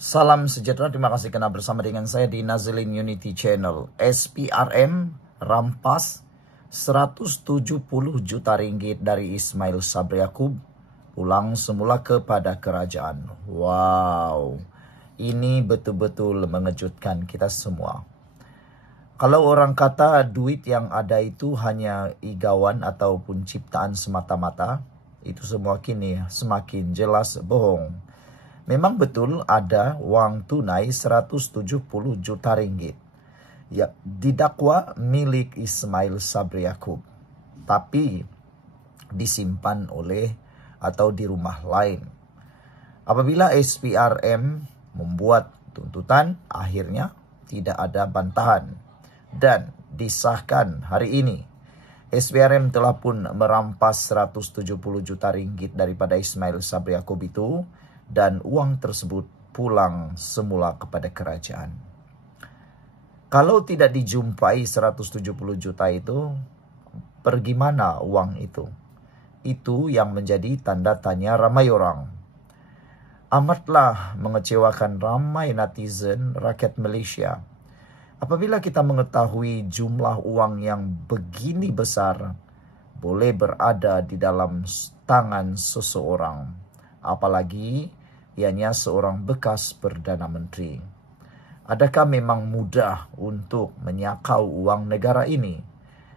Salam sejahtera, terima kasih karena bersama dengan saya di Nazilin Unity Channel. SPRM rampas 170 juta ringgit dari Ismail Sabri Yaakob pulang semula kepada kerajaan. Wow, ini betul-betul mengejutkan kita semua. Kalau orang kata duit yang ada itu hanya igawan ataupun ciptaan semata-mata, itu semua kini semakin jelas bohong. Memang betul ada uang tunai 170 juta ringgit ya didakwa milik Ismail Sabri Yaakob, tapi disimpan oleh atau di rumah lain. Apabila SPRM membuat tuntutan, akhirnya tidak ada bantahan dan disahkan hari ini. SPRM telah pun merampas 170 juta ringgit daripada Ismail Sabri Yaakob itu, dan uang tersebut pulang semula kepada kerajaan. Kalau tidak dijumpai 170 juta itu, pergi mana uang itu? Itu yang menjadi tanda tanya ramai orang. Amatlah mengecewakan ramai netizen rakyat Malaysia apabila kita mengetahui jumlah uang yang begini besar boleh berada di dalam tangan seseorang, apalagi ianya seorang bekas Perdana Menteri. Adakah memang mudah untuk menyakau uang negara ini?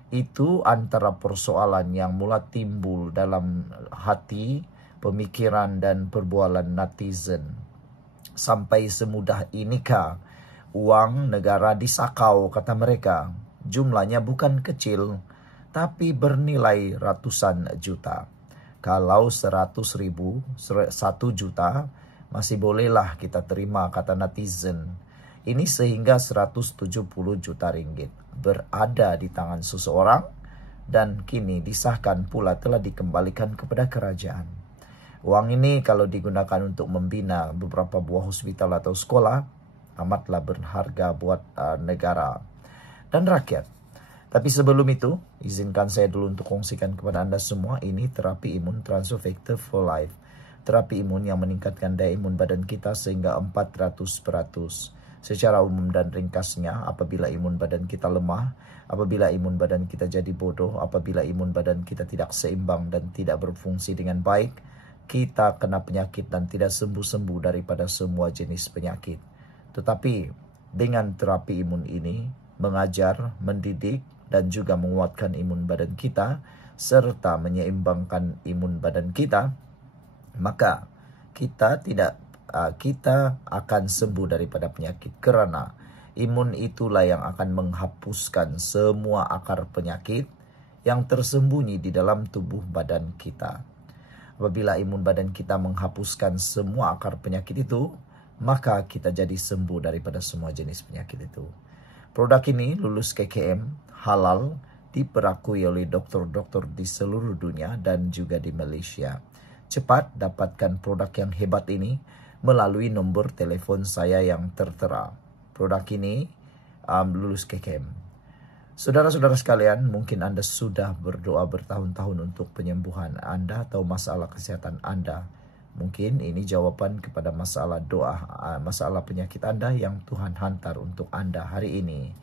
Itu antara persoalan yang mula timbul dalam hati, pemikiran dan perbualan netizen. Sampai semudah inikah uang negara disakau, kata mereka? Jumlahnya bukan kecil, tapi bernilai ratusan juta. Kalau 100.000, 1 juta, masih bolehlah kita terima, kata netizen. Ini sehingga 170 juta ringgit berada di tangan seseorang dan kini disahkan pula telah dikembalikan kepada kerajaan. Uang ini kalau digunakan untuk membina beberapa buah hospital atau sekolah, amatlah berharga buat negara dan rakyat. Tapi sebelum itu, izinkan saya dulu untuk kongsikan kepada Anda semua, ini terapi imun Transfer Factor for Life. Terapi imun yang meningkatkan daya imun badan kita sehingga 400%. Secara umum dan ringkasnya, apabila imun badan kita lemah, apabila imun badan kita jadi bodoh, apabila imun badan kita tidak seimbang dan tidak berfungsi dengan baik, kita kena penyakit dan tidak sembuh-sembuh daripada semua jenis penyakit. Tetapi dengan terapi imun ini, mengajar, mendidik, dan juga menguatkan imun badan kita, serta menyeimbangkan imun badan kita, maka kita akan sembuh daripada penyakit, kerana imun itulah yang akan menghapuskan semua akar penyakit yang tersembunyi di dalam tubuh badan kita. Apabila imun badan kita menghapuskan semua akar penyakit itu, maka kita jadi sembuh daripada semua jenis penyakit itu. Produk ini lulus KKM, halal, diperakui oleh doktor-doktor di seluruh dunia dan juga di Malaysia. Cepat dapatkan produk yang hebat ini melalui nombor telefon saya yang tertera. Produk ini lulus KKM. Saudara-saudara sekalian, mungkin Anda sudah berdoa bertahun-tahun untuk penyembuhan Anda atau masalah kesehatan Anda. Mungkin ini jawaban kepada masalah doa, masalah penyakit Anda yang Tuhan hantar untuk Anda hari ini.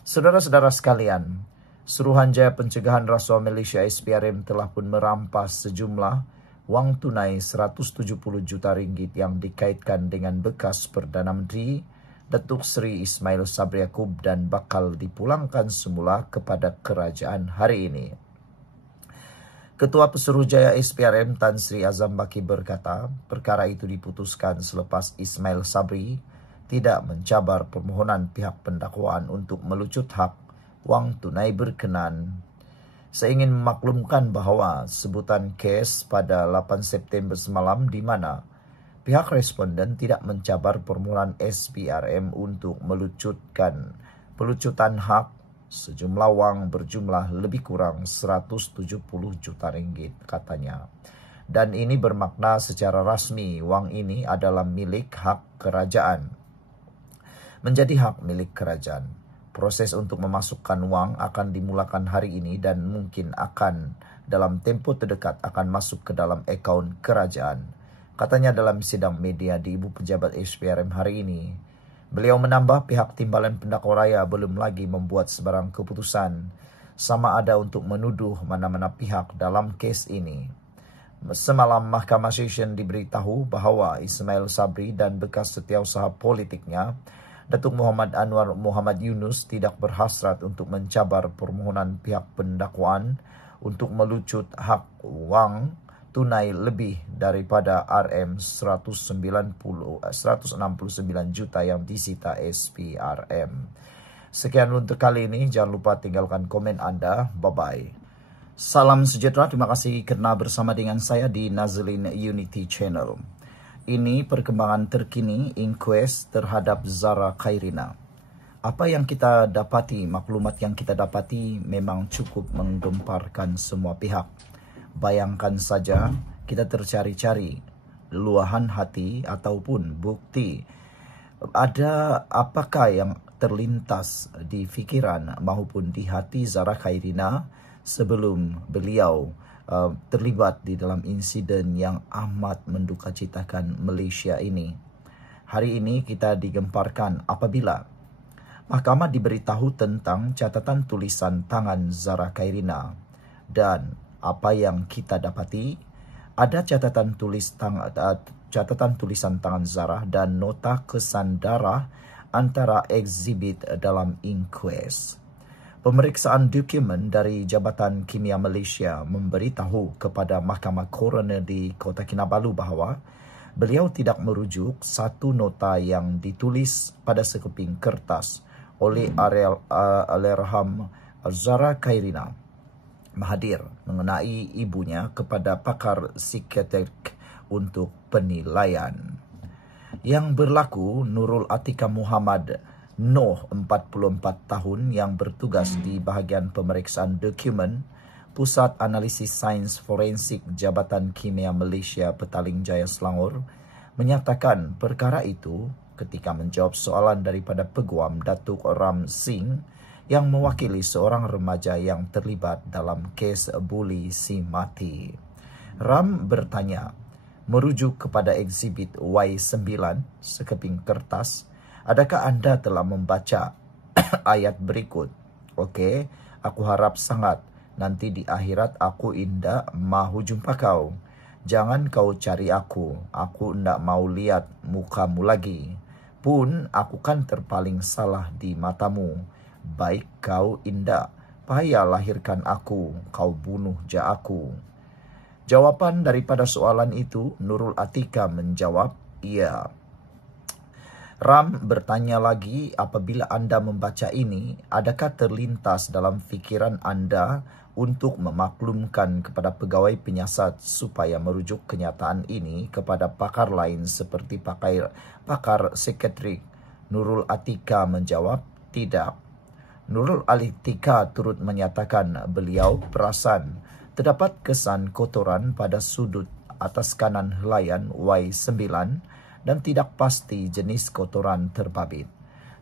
Saudara-saudara sekalian, Suruhanjaya Pencegahan Rasuah Malaysia SPRM telah pun merampas sejumlah wang tunai 170 juta ringgit yang dikaitkan dengan bekas Perdana Menteri Datuk Seri Ismail Sabri Yaakob dan bakal dipulangkan semula kepada kerajaan hari ini. Ketua Pesuruhjaya SPRM Tan Sri Azam Baki berkata, perkara itu diputuskan selepas Ismail Sabri tidak mencabar permohonan pihak pendakwaan untuk melucut hak wang tunai berkenan. Saya ingin memaklumkan bahawa sebutan kes pada 8 September semalam di mana pihak responden tidak mencabar permohonan SPRM untuk pelucutan hak sejumlah wang berjumlah lebih kurang 170 juta ringgit, katanya. Dan ini bermakna secara rasmi wang ini adalah milik hak kerajaan. Menjadi hak milik kerajaan. Proses untuk memasukkan wang akan dimulakan hari ini dan mungkin akan dalam tempoh terdekat akan masuk ke dalam akaun kerajaan. Katanya dalam sidang media di Ibu Pejabat SPRM hari ini, beliau menambah pihak Timbalan Pendakwa Raya belum lagi membuat sebarang keputusan sama ada untuk menuduh mana-mana pihak dalam kes ini. Semalam Mahkamah Session diberitahu bahwa Ismail Sabri dan bekas setiausaha politiknya, Datuk Muhammad Anwar Muhammad Yunus, tidak berhasrat untuk mencabar permohonan pihak pendakwaan untuk melucut hak wang tunai lebih daripada RM169 juta yang disita SPRM. Sekian untuk kali ini. Jangan lupa tinggalkan komen Anda. Bye-bye. Salam sejahtera. Terima kasih kerana bersama dengan saya di Nazlin Unity Channel. Ini perkembangan terkini inquest terhadap Zara Khairina. Apa yang kita dapati, maklumat yang kita dapati memang cukup menggemparkan semua pihak. Bayangkan saja kita tercari-cari luahan hati ataupun bukti. Ada apakah yang terlintas di fikiran maupun di hati Zara Khairina sebelum beliau terlibat di dalam insiden yang amat mendukacitakan Malaysia ini. Hari ini kita digemparkan apabila Mahkamah diberitahu tentang catatan tulisan tangan Zara Khairina, dan apa yang kita dapati, ada catatan tulisan tangan Zara dan nota kesan darah antara eksibit dalam inquest. Pemeriksaan dokumen dari Jabatan Kimia Malaysia memberitahu kepada Mahkamah Coroner di Kota Kinabalu bahawa beliau tidak merujuk satu nota yang ditulis pada sekeping kertas oleh Allahyarham Zara Khairina Mahathir mengenai ibunya kepada pakar psikiatrik untuk penilaian. Yang berlaku, Nurul Atika Muhammad Noh, 44 tahun, yang bertugas di bahagian pemeriksaan dokumen Pusat Analisis Sains Forensik Jabatan Kimia Malaysia Petaling Jaya Selangor, menyatakan perkara itu ketika menjawab soalan daripada Peguam Datuk Ram Singh yang mewakili seorang remaja yang terlibat dalam kes buli si mati. Ram bertanya, merujuk kepada eksibit Y9 sekeping kertas, adakah anda telah membaca ayat berikut? Okey, aku harap sangat nanti di akhirat aku indah mahu jumpa kau. Jangan kau cari aku ndak mau lihat mukamu lagi. Pun aku kan terpaling salah di matamu. Baik kau indak, payah lahirkan aku, kau bunuh ja aku. Jawapan daripada soalan itu, Nurul Atika menjawab, iya. Ram bertanya lagi, apabila anda membaca ini, adakah terlintas dalam fikiran anda untuk memaklumkan kepada pegawai penyiasat supaya merujuk kenyataan ini kepada pakar lain seperti pakar psikiatrik? Nurul Atika menjawab, tidak. Nurul Atika turut menyatakan beliau perasan terdapat kesan kotoran pada sudut atas kanan helaian Y9 dan tidak pasti jenis kotoran terbabit.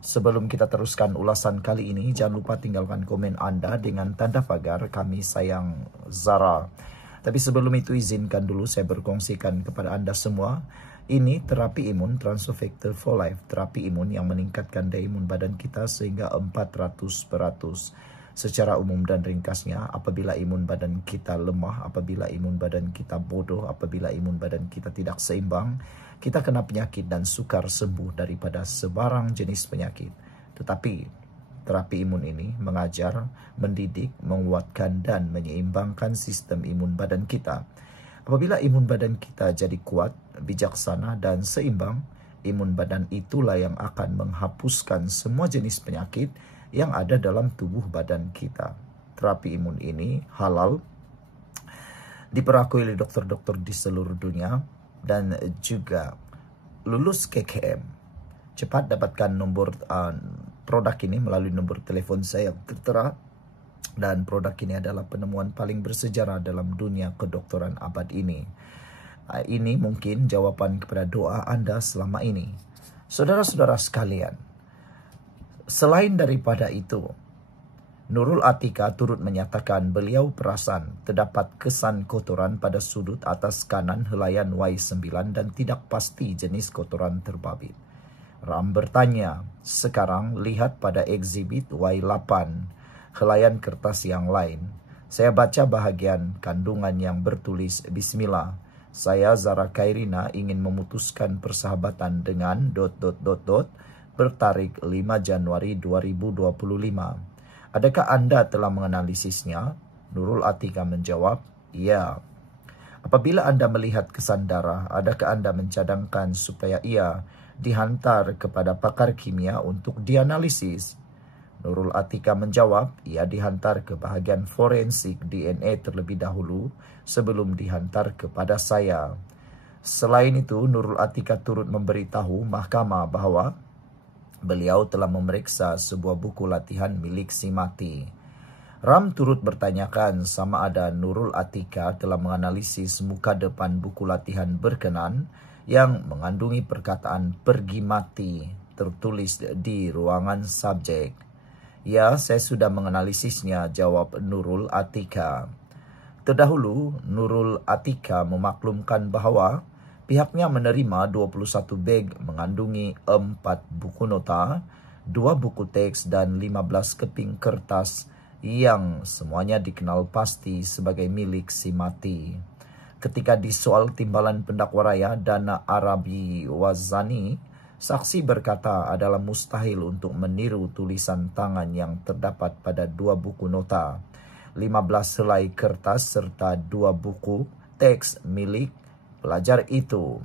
Sebelum kita teruskan ulasan kali ini, jangan lupa tinggalkan komen anda dengan tanda pagar kami sayang Zara. Tapi sebelum itu izinkan dulu saya berkongsikan kepada anda semua. Ini terapi imun Transfer Factor for Life, terapi imun yang meningkatkan daya imun badan kita sehingga 400%. Secara umum dan ringkasnya, apabila imun badan kita lemah, apabila imun badan kita bodoh, apabila imun badan kita tidak seimbang, kita kena penyakit dan sukar sembuh daripada sebarang jenis penyakit. Tetapi terapi imun ini mengajar, mendidik, menguatkan dan menyeimbangkan sistem imun badan kita. Apabila imun badan kita jadi kuat, bijaksana dan seimbang, imun badan itulah yang akan menghapuskan semua jenis penyakit yang ada dalam tubuh badan kita. Terapi imun ini halal, diperakui oleh dokter-dokter di seluruh dunia dan juga lulus KKM. Cepat dapatkan nombor produk ini melalui nombor telefon saya yang tertera. Dan produk ini adalah penemuan paling bersejarah dalam dunia kedokteran abad ini. Ini mungkin jawapan kepada doa anda selama ini. Saudara-saudara sekalian, selain daripada itu, Nurul Atika turut menyatakan beliau perasan terdapat kesan kotoran pada sudut atas kanan helaian Y9 dan tidak pasti jenis kotoran terbabit. Ram bertanya, sekarang lihat pada eksibit Y8, helaian kertas yang lain. Saya baca bahagian kandungan yang bertulis Bismillah. Saya Zara Khairina ingin memutuskan persahabatan dengan ... bertarik 5 Januari 2025. Adakah Anda telah menganalisisnya? Nurul Atika menjawab, ya. Apabila Anda melihat kesan darah, adakah Anda mencadangkan supaya ia dihantar kepada pakar kimia untuk dianalisis? Nurul Atika menjawab, ia dihantar ke bahagian forensik DNA terlebih dahulu sebelum dihantar kepada saya. Selain itu, Nurul Atika turut memberitahu mahkamah bahawa beliau telah memeriksa sebuah buku latihan milik si mati. Ram turut bertanyakan sama ada Nurul Atika telah menganalisis muka depan buku latihan berkenan yang mengandungi perkataan pergi mati tertulis di ruangan subjek. Ya, saya sudah menganalisisnya, jawab Nurul Atika. Terdahulu, Nurul Atika memaklumkan bahawa pihaknya menerima 21 beg mengandungi 4 buku nota, 2 buku teks dan 15 keping kertas yang semuanya dikenal pasti sebagai milik si mati. Ketika disoal timbalan pendakwa raya Dana Arabi Wazani, saksi berkata adalah mustahil untuk meniru tulisan tangan yang terdapat pada 2 buku nota, 15 helai kertas serta 2 buku teks milik pelajar itu.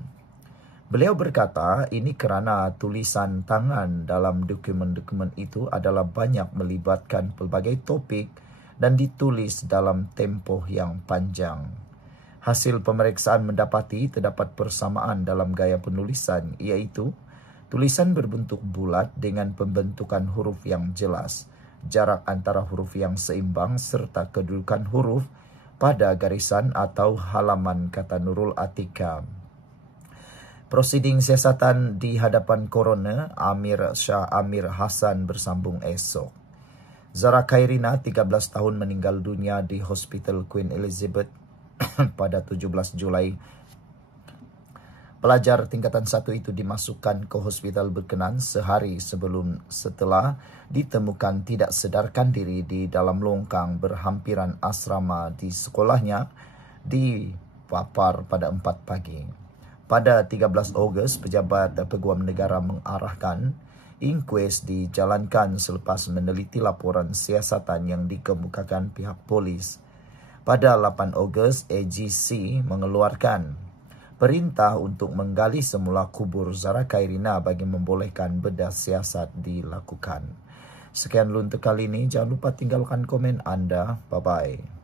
Beliau berkata ini kerana tulisan tangan dalam dokumen-dokumen itu adalah banyak melibatkan pelbagai topik dan ditulis dalam tempoh yang panjang. Hasil pemeriksaan mendapati terdapat persamaan dalam gaya penulisan, iaitu tulisan berbentuk bulat dengan pembentukan huruf yang jelas, jarak antara huruf yang seimbang serta kedudukan huruf pada garisan atau halaman, kata Nurul Atika. Prosiding siasatan di hadapan Coroner Amir Shah Amir Hassan bersambung esok. Zara Khairina, 13 tahun, meninggal dunia di Hospital Queen Elizabeth pada 17 Julai. Pelajar tingkatan 1 itu dimasukkan ke hospital berkenan sehari setelah ditemukan tidak sedarkan diri di dalam longkang berhampiran asrama di sekolahnya di Papar pada 4 pagi. Pada 13 Ogos, pejabat Peguam Negara mengarahkan inkues dijalankan selepas meneliti laporan siasatan yang dikemukakan pihak polis. Pada 8 Ogos, AGC mengeluarkan perintah untuk menggali semula kubur Zara Khairina bagi membolehkan bedah siasat dilakukan. Sekian dulu untuk kali ini. Jangan lupa tinggalkan komen Anda. Bye-bye.